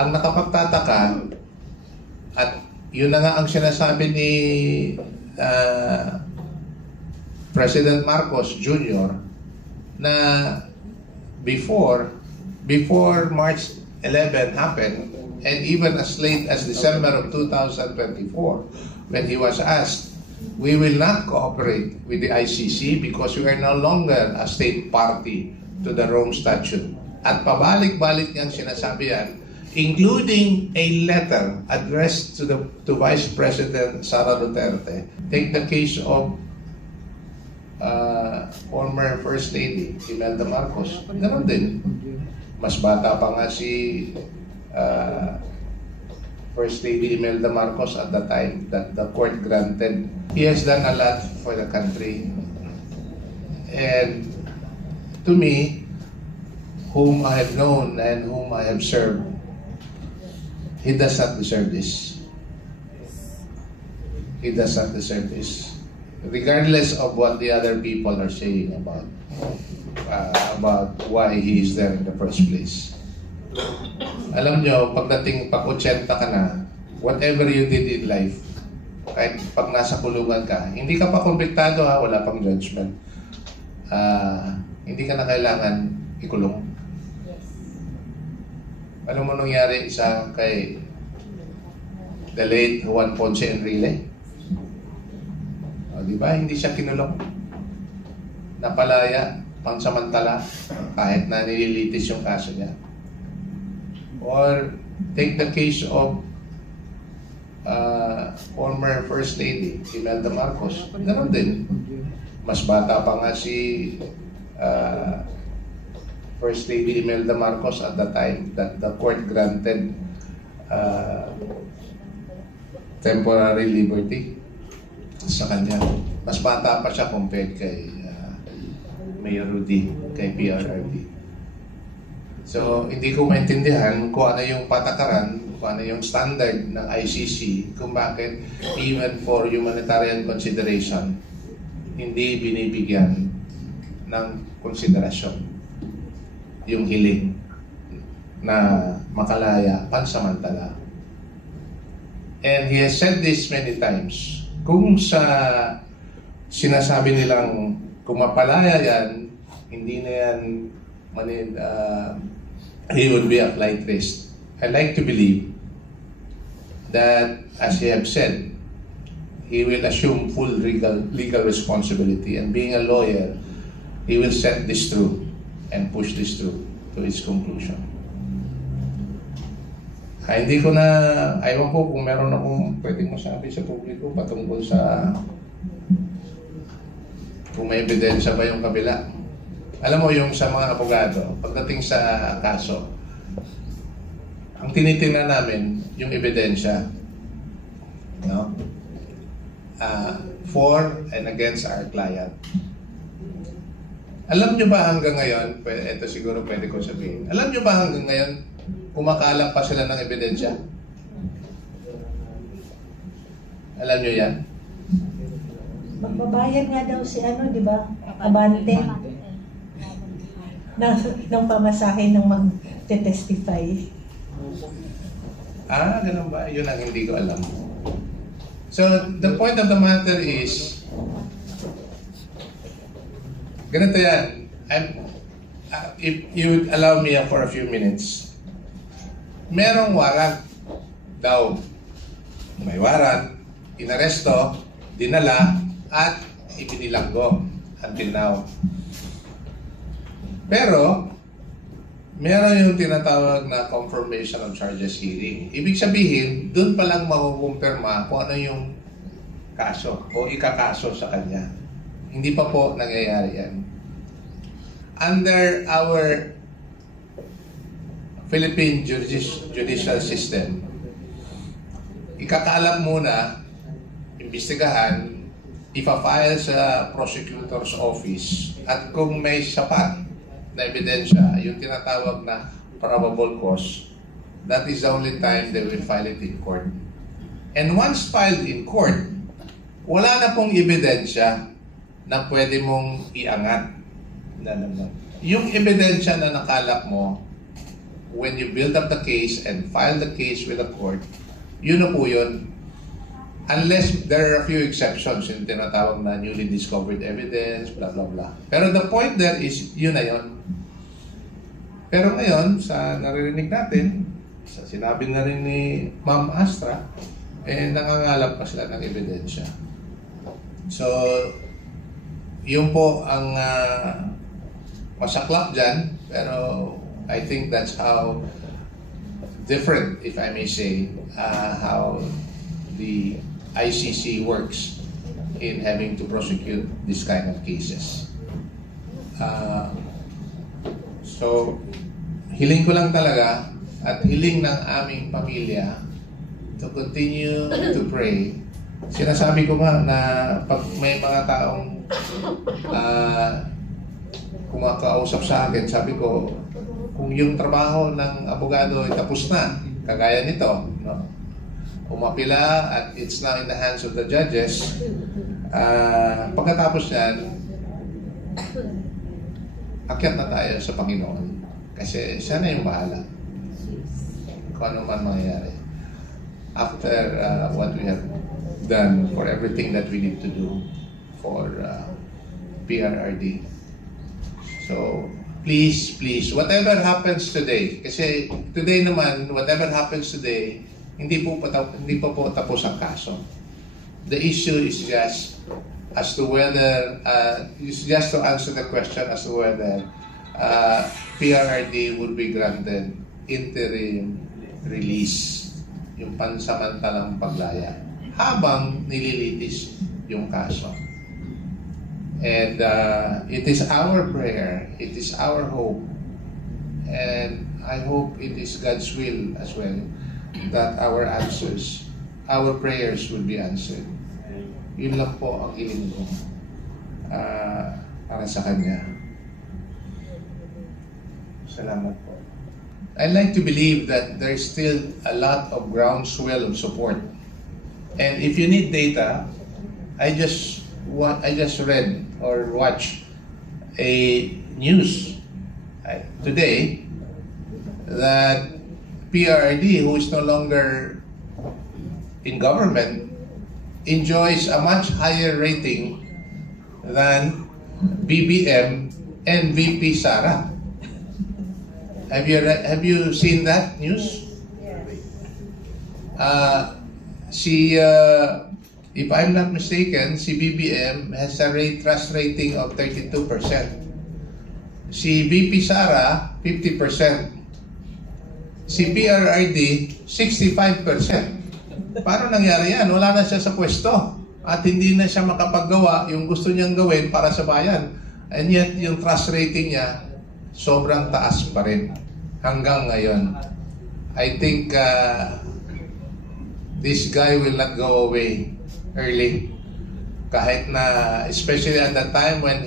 Ang nakapagtataka, at yun na nga ang sinasabi ni President Marcos Jr. na before March 11 happened, and even as late as December of 2024, when he was asked, we will not cooperate with the ICC because we are no longer a state party to the Rome Statute. At pabalik-balik niyang sinasabi yan, including a letter addressed to Vice President Sara Duterte. Take the case of former First Lady Imelda Marcos. Ganon din. Mas bata pa nga si First Lady Imelda Marcos at the time that the court granted. He has done a lot for the country. And to me, whom I have known and whom I have served, he does not deserve this. He does not deserve this. Regardless of what the other people are saying about why he is there in the first place. Alam nyo, pagdating pag-80 ka na, whatever you did in life, kahit pag nasa kulungan ka, hindi ka pa kumpiktado ha, wala pang judgment. Hindi ka na kailangan ikulong. Alam mo nangyari isa kay the late Juan Ponce Enrile? Di ba? Hindi siya kinulong. Napalaya, pansamantala, kahit na nililitis yung kaso niya. Or take the case of former First Lady Imelda Marcos. Ganon din. Mas bata pa nga si First Lady Imelda Marcos at the time that the court granted temporary liberty sa kanya. Mas bata pa siya compared kay Mayor Rudy, kay PRRD. So, hindi ko maintindihan kung ano yung patakaran, kung ano yung standard ng ICC, kung bakit even for humanitarian consideration, hindi binibigyan ng konsiderasyon yung hiling na makalaya pansamantala. And he has said this many times. Kung sa sinasabi nilang kung mapalaya yan, hindi na yan he would be a flight risk. I like to believe that, as he have said, he will assume full legal responsibility, and being a lawyer, he will set this through and push this through to its conclusion. Hindi ko na, ayaw ko kung meron akong pwedeng masabi sa publiko patungkol sa kung may ebidensya ba yung kabila. Alam mo yung sa mga abogado, pagdating sa kaso, ang tinitingnan namin yung ebidensya, no? For and against our client. Alam nyo ba hanggang ngayon, ito siguro pwede ko sabihin, alam nyo ba hanggang ngayon, kumakalat pa sila ng ebidensya? Alam nyo yan? Magbabayad nga daw si di ba? Abante. ng pamasahe ng mag-testify. Ganun ba? Yun ang hindi ko alam. So, the point of the matter is, ganito yan. If you allow me for a few minutes, merong warrant daw. May warrant, inaresto, dinala, at ipinilanggo until now. Pero, meron yung tinatawag na confirmation of charges hearing. Ibig sabihin, dun palang makukumpirma kung ano yung kaso o ikakaso sa kanya. Hindi pa po nangyayari yan. Under our Philippine judicial system, ikakaalam muna, imbestigahan, ipa-file sa prosecutor's office, at kung may sapat na ebidensya, yung tinatawag na probable cause, that is the only time they will file it in court. And once filed in court, wala na pong ebidensya na pwede mong iangat. Yung ebidensya na nakalap mo, when you build up the case and file the case with the court, yun na po yun. Unless there are a few exceptions, yung tinatawag na newly discovered evidence, blah, blah, blah. Pero the point there is, yun na yun. Pero ngayon, sa naririnig natin, sa sinabi na rin ni Ma'am Astra, nangangalap pa sila ng ebidensya. So, yun po ang masaklap dyan, pero I think that's how different, if I may say, how the ICC works in having to prosecute this kind of cases. So, hiling ko lang talaga at hiling ng aming pamilya to continue to pray. Sinasabi ko nga na pag may mga taong kumakausap sa akin, sabi ko, kung yung trabaho ng abogado ay tapos na, kagaya nito, no? Umapila at it's now in the hands of the judges, pagkatapos yan, akyat na tayo sa Panginoon. Kasi siya na yung bahala kung ano man mangyayari. After what we have done for everything that we need to do for PRRD. So, please, whatever happens today, kasi today naman, whatever happens today, hindi po tapos ang kaso. The issue is just as to whether, is just to answer the question as to whether PRRD would be granted interim release, yung pansamantalang paglaya, habang nililitis yung kaso. And it is our prayer, it is our hope, and I hope it is God's will as well, that our prayers will be answered. Yun lang po ang hiling ko para sa Kanya. Salamat po. I like to believe that there's still a lot of groundswell of support. And if you need data, I just read or watched a news today that PRRD, who is no longer in government, enjoys a much higher rating than BBM and VP Sara. Have you seen that news? If I'm not mistaken, si BBM has a trust rating of 32%. Si VP Sara, 50%. Si PRRD, 65%. Paano nangyari yan? Wala na siya sa pwesto. At hindi na siya makapaggawa yung gusto niyang gawin para sa bayan. And yet, yung trust rating niya, sobrang taas pa rin. Hanggang ngayon. I think this guy will not go away early. Kahit na, especially at that time when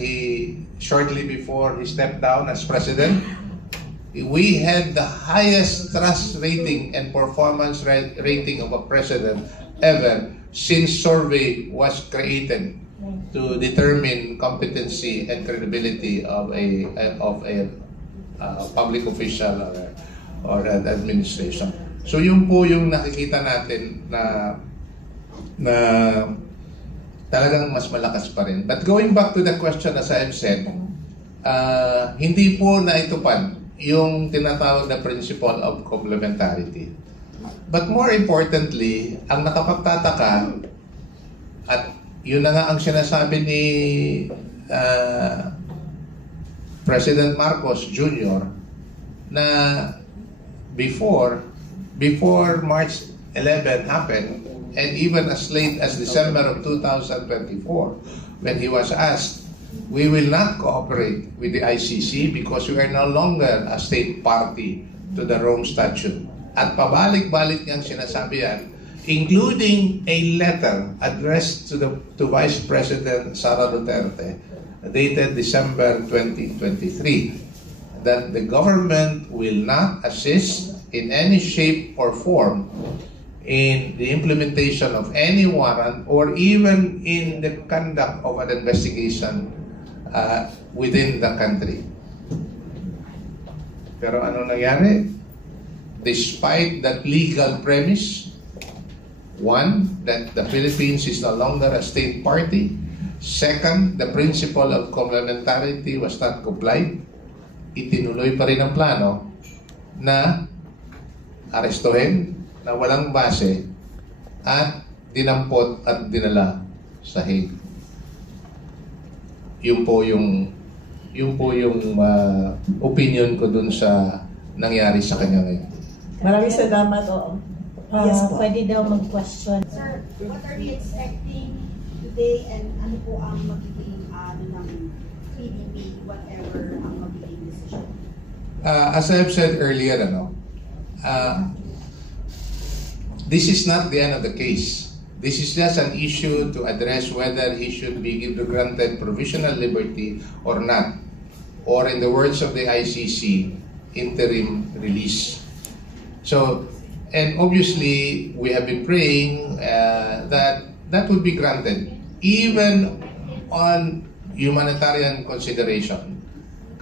shortly before he stepped down as president, we had the highest trust rating and performance rating of a president ever since survey was created to determine competency and credibility of a public official or an administration. So yun po yung nakikita natin na talagang mas malakas pa rin. But going back to the question, as I've said, hindi po naitupad yung tinatawag na principle of complementarity. But more importantly, ang nakapagtataka, at yun na nga ang sinasabi ni President Marcos Jr. na before March 11 happened, and even as late as December of 2024, when he was asked, we will not cooperate with the ICC because we are no longer a state party to the Rome Statute. At pabalik-balik niyang sinasabi yan, including a letter addressed to Vice President Sara Duterte, dated December 2023, that the government will not assist in any shape or form in the implementation of any warrant or even in the conduct of an investigation within the country. Pero ano nangyari? despite that legal premise, one, that the Philippines is no longer a state party. Second, the principle of complementarity was not complied. Itinuloy pa rin ang plano na arestuhin na walang base at dinampot at dinala sa Hague. Yun po yung opinion ko dun sa nangyari sa kanya ngayon. Maraming salamat. Oo. Yes po. Pwede daw mag-question. Sir, what are you expecting today and ano po ang magiging ng PDP, whatever ang magiging decision? As I have said earlier, this is not the end of the case. This is just an issue to address whether he should be granted provisional liberty or not. Or in the words of the ICC, interim release. So, and obviously, we have been praying that would be granted, even on humanitarian consideration.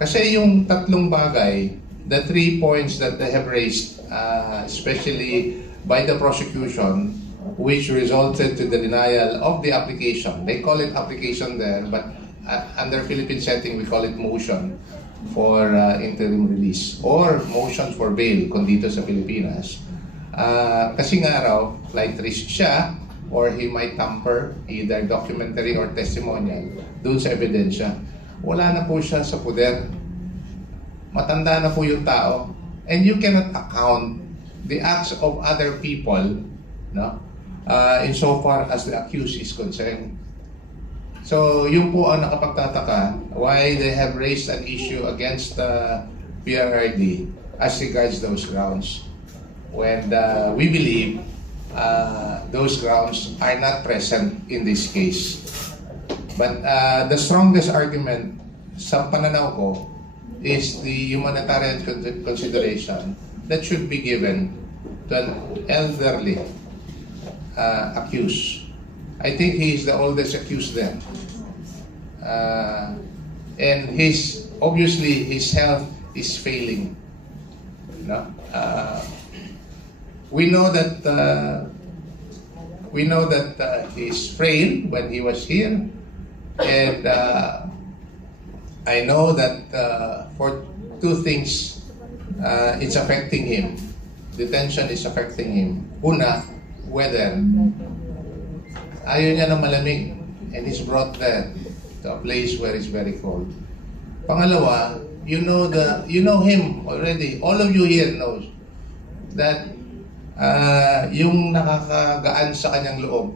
Kasi yung tatlong bagay, the 3 points that they have raised, especially by the prosecution, which resulted to the denial of the application. They call it application there, but under Philippine setting, we call it motion for interim release or motion for bail kung dito sa Pilipinas. Kasi nga raw, flight risk siya or he might tamper either documentary or testimonial doon sa ebidensya. Wala na po siya sa poder. Matanda na po yung tao. And you cannot account the acts of other people, no? Insofar as the accused is concerned. So, yun po ang nakapagtataka why they have raised an issue against PRRD as regards those grounds. When we believe those grounds are not present in this case. But the strongest argument sa pananaw ko is the humanitarian consideration that should be given to an elderly accused. I think he is the oldest accused there. And obviously his health is failing. No? We know that he's frail when he was here, and I know that for two things it's affecting him. Detention is affecting him. Una, weather. Ayaw niya ng malamig, and he's brought there to a place where it's very cold. Pangalawa, you know him already. All of you here knows that yung nakakagaan sa kanyang loob,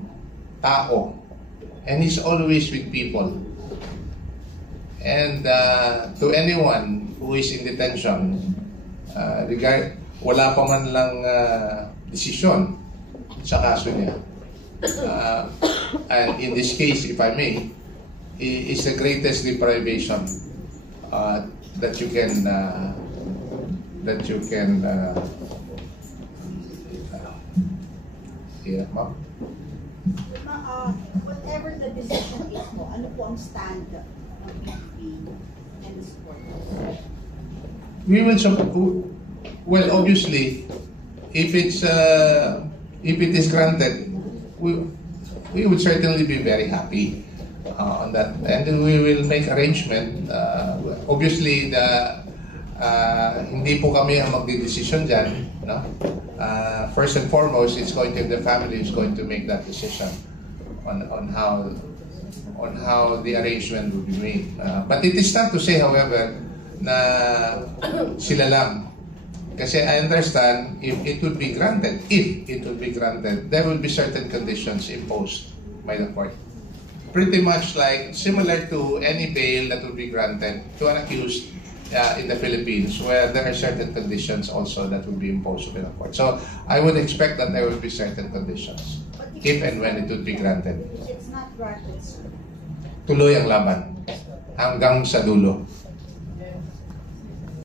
tao, and he's always with people. And to anyone who is in detention, wala pa man lang desisyon sa kaso niya. And in this case, if I may, is the greatest deprivation that you can ma'am. Whatever the decision is po, ano po ang stand ng PDP and the supporters? We will well, obviously, if it is granted, we would certainly be very happy on that, and we will make arrangement. Obviously, hindi po kami ang magdidesisyon dyan, no? First and foremost, the family is going to make that decision on how the arrangement will be made. But it is not to say, however, na sila lang. Kasi I understand if it would be granted, there will be certain conditions imposed by the court. Pretty much like similar to any bail that would be granted to an accused in the Philippines, where there are certain conditions also that will be imposed by the court. So I would expect that there will be certain conditions if and when it would be granted. It's not granted, sir. Tuloy ang laban hanggang sa dulo.